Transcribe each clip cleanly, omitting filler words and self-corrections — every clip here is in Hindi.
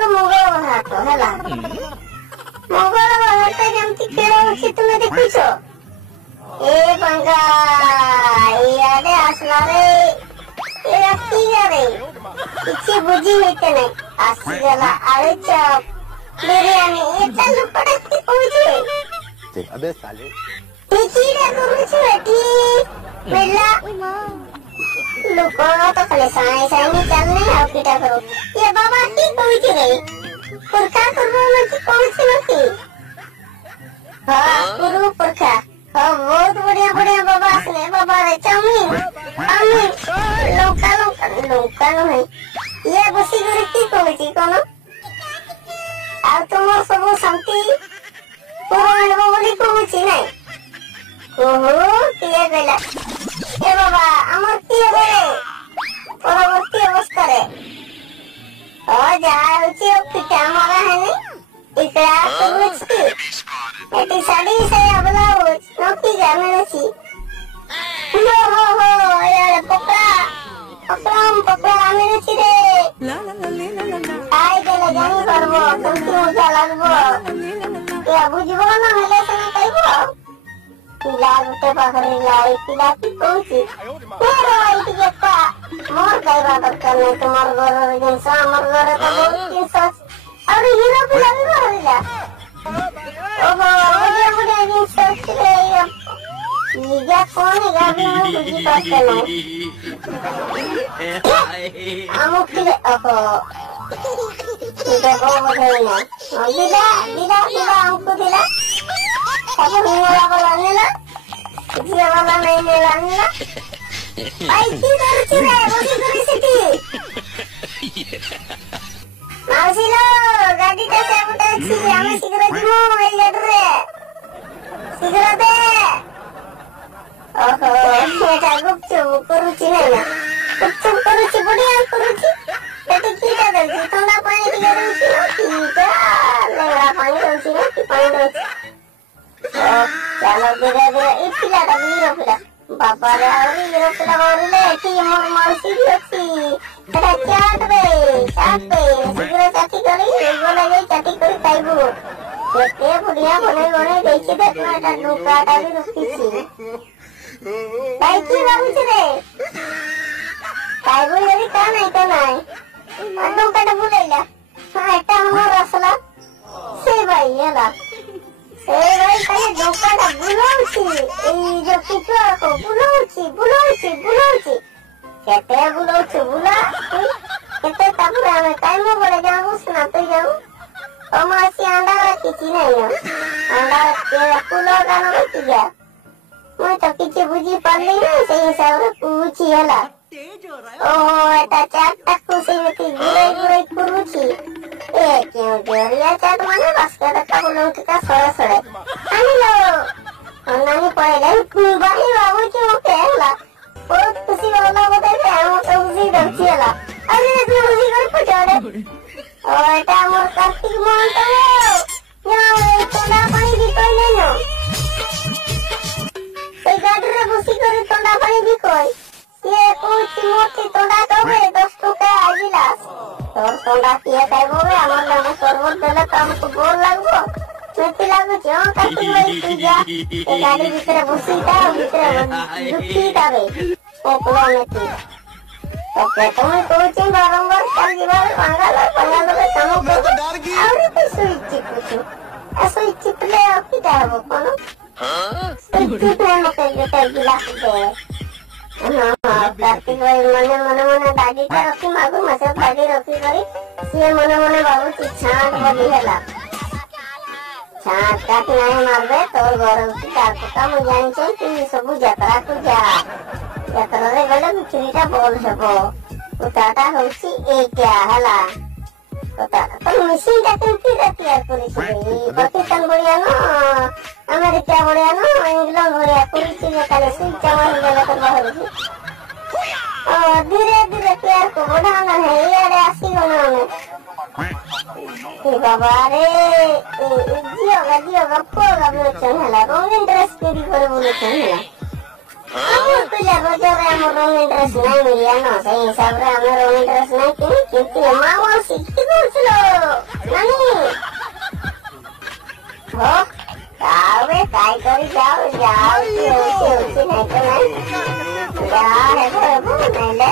ଆମର ମଙ୍ଗଳ ହାଟ ହେଲା ମଙ୍ଗଳ ହାଟ ଯେମିତି ଖେଳ ହଉଛି ତୁମେ ଦେଖୁଛ ଏ ପଙ୍ଗା ଇଆଡେ ଆସିଲା ରେ ଏ ରାତିରେ କିଛି ବୁଝି ହେଇତେ ନାହିଁ ଆସିଗଲା ଆଳୁ ଚପ ବିରିୟାନୀ ଏଟା ଲୋକଟା କି କହୁଛି अबे साले ଟିକିଟା କରୁଛୁ ଏଠି ବେଲା ଲୋକ ତ ଖାଲି ସାଇଁ ସାଇଁ ଚାଲନେ ଆଉ କିଟା କରୁ ଏ ବାବା କି କହୁଛି ରେ ପୁରଖା କରବ ମତେ କହୁଛି ମତେ ହଁ ଗୁରୁ ପୁରଖା ହଁ ବହୁତ ବଢିଆ ବଢିଆ ବାବା ଆସିଲେ ବାବା ରେ ଚାଉମିନ ଲଙ୍କା ଲଙ୍କା ଲଙ୍କା ନୁହେଁ ଇଏ ବସି କରି କି କହୁଛି କଣ ଆଉ ତୁମର ସବୁ ଶାନ୍ତି ପୂରଣ ହେବ ବୋଲି କହୁଛି ନାଇଁ ଓହୋ କିଏ କହିଲା ଏ ବାବା ଆମର କିଏ ବେଳେ ପରବର୍ତ୍ତୀ ଅବସ୍ଥାରେ ଯାହା ହଉଛି ଆଉ ପିଠା ମରା ହେନି ଟିକଡ଼ା କରୁଛି ଏଠି ଶାଢୀ ସାୟା ବ୍ଲାଉଜ ନକିଜା ମିଳୁଛି ହୋ ହୋ ହୋ ଇଆଡେ ପକଡ଼ା ମିଳୁଛି ରେ ଖାଇଦେଲେ ଜାଣିପାରିବ କେମିତି ମଜା ଲାଗିବ ବୁଝିବ ନା ହେଲେ ସିନା କହିବ ପିଲା ଗୋଟେ ପାଖରେ ଲାଇ ପିଲା କି କହୁଛି ଟିକେ ମୋର କହିବା ଦରକାର ନାହିଁ ତୁମର ଘରର ଜିନିଷ ଆମର ଘରେ ତ ବହୁତ ଜିନିଷ ଆହୁରି ହିରୋ ପିଲା ବି ବାହାରିଲା ଓହୋ ବଢିଆ ବଢିଆ ଜିନିଷ ଅଛି ଇଗା କଣ ଇଗା ବି ମୁଁ ବୁଝିପାରୁତେ ନାହିଁ ଆମ ପିଲା ଓହୋ देखो बधाई दिला दिला दिला हमको दिला अब हिंगला वाला नेला जिया वाला नहीं नेला नेला आई की करती रे बोली करी सिटी माउसिलो गाड़ी टा से उठा छी हमें शीघ्र जीवो ए लेट रे शीघ्र दे ओहो एटा गुपचुप करूची ना गुपचुप करूची बढ़िया करूची एटी कीटा दउची ठंडा पानी टिके दउची कीटा लेंगड़ा पानी दउची ना की पानी दउची चलो धीरे धीरे ई पिलाटा हीरो पिला बाबा रे आउरी हीरो पिला बोलले एटी मोर मौसी भी अछि एटा चाट पे शीघ्र चाटी करी बोले गई चाटी करी खाइबो एते बुढ़िया बने बने देखि देखना एटा दुकाटा भी रुकीची भाई की बाबू रे खाइबो यदि का नहीं तो नहीं दुकाटा बुलाइला हाँ एटा हमर असला से भाई ହେଲା ସେ ଭାଇ ଖାଲି ଦୁକାଟା ବୁଲାଉଛି ଏଇ ଯୋଉ ପିଠା को ବୁଲାଉଛି କେତେ ବୁଲାଉଛି ବୁଲା କେତେ ତାପରେ ଆମେ କାଇମ ବଳେ ଯାଉ ସୁନା ତ ଯାଉ ତମାସି अंडा କିଛି ନାହିଁ अंडा କୁଲ ଗାନ ରଖି ଯା ମୁଁ ତ କିଛି ବୁଝି ପାରିଲି ନା ସେଇ ହିସାବରେ କହୁଛି ହେଲା ओहो एटा चाट टाकू सेमती गुराई करूची ए क्यों जोरिया चाट माने बास्केट का बोलौती का सळे सळे आनिलो अन्नानी पहिले कुबाई बाबू की ओके हला बहुत खुशी वाला बता के हम खुशी दउची हला अरे तू खुशी कर पटाड़े ओ एटा मोर कार्तिक मोहन तो या तोड़ा पानी भी कोई नहीं नो से गाड़ी रे खुशी कर तोड़ा पानी भी कोई ये कुछ मोटी तोड़ा कबे 10 टका आइला तोर तोड़ा किए खाइबो बे हमर लगे सरवर देले त हमको बोर लागबो मेती लागो जो काटी वई तू जा ए गाड़ी भीतर बसीता भीतर दुखी ताबे ओकलो मेती ओके तुम कोचिंग बारंबार चल जीवा पंगालो काम को और तो सुइची कुछ सुइची प्ले की जाबो कोनो सुइची प्ले मते जेते गिलास दे कार्तिक भाई मने मने मने दादी का रखी मागो मसे दादी रखी करी से मने मने बाबू की छाट बदी हैला छाट काट नहीं मारबे तोर घर की का मु जानि छै कि सब यात्रा को जा यात्रा रे गले बिचरीटा बोल हेबो उताटा होसी ए क्या हैला उता तो मशीन टा केमती तैयार करी छै पाकिस्तान बढ़िया न अमेरिका बढ़िया न इंग्लैंड बढ़िया करी छै काले सुई चमन गले तो बाहर धीरे धीरे प्यार को बढ़ाना है यार आसी गना में बाबा रे जियो पोगा बोले चला रंगीन ड्रेस पेरी करे बोले चला हम पहले बजारे हम रंगीन ड्रेस नहीं मिलिया ना सही हिसाब रे हम रंगीन ड्रेस नहीं कि मामा सीखती बोलछलो काय करी जाओ जाओ की होती नहीं तो नहीं जा है वो नहीं ले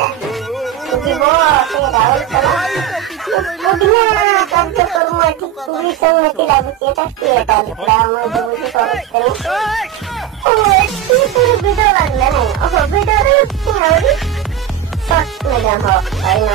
क्योंकि वो से राहुल कला पुदिना करके करूँ ठीक पूरी संगति लागू किया था किया था मुझे मुझे करो ओ ये वीडियो लगना है ओ वीडियो रे पूरा शॉर्ट में हो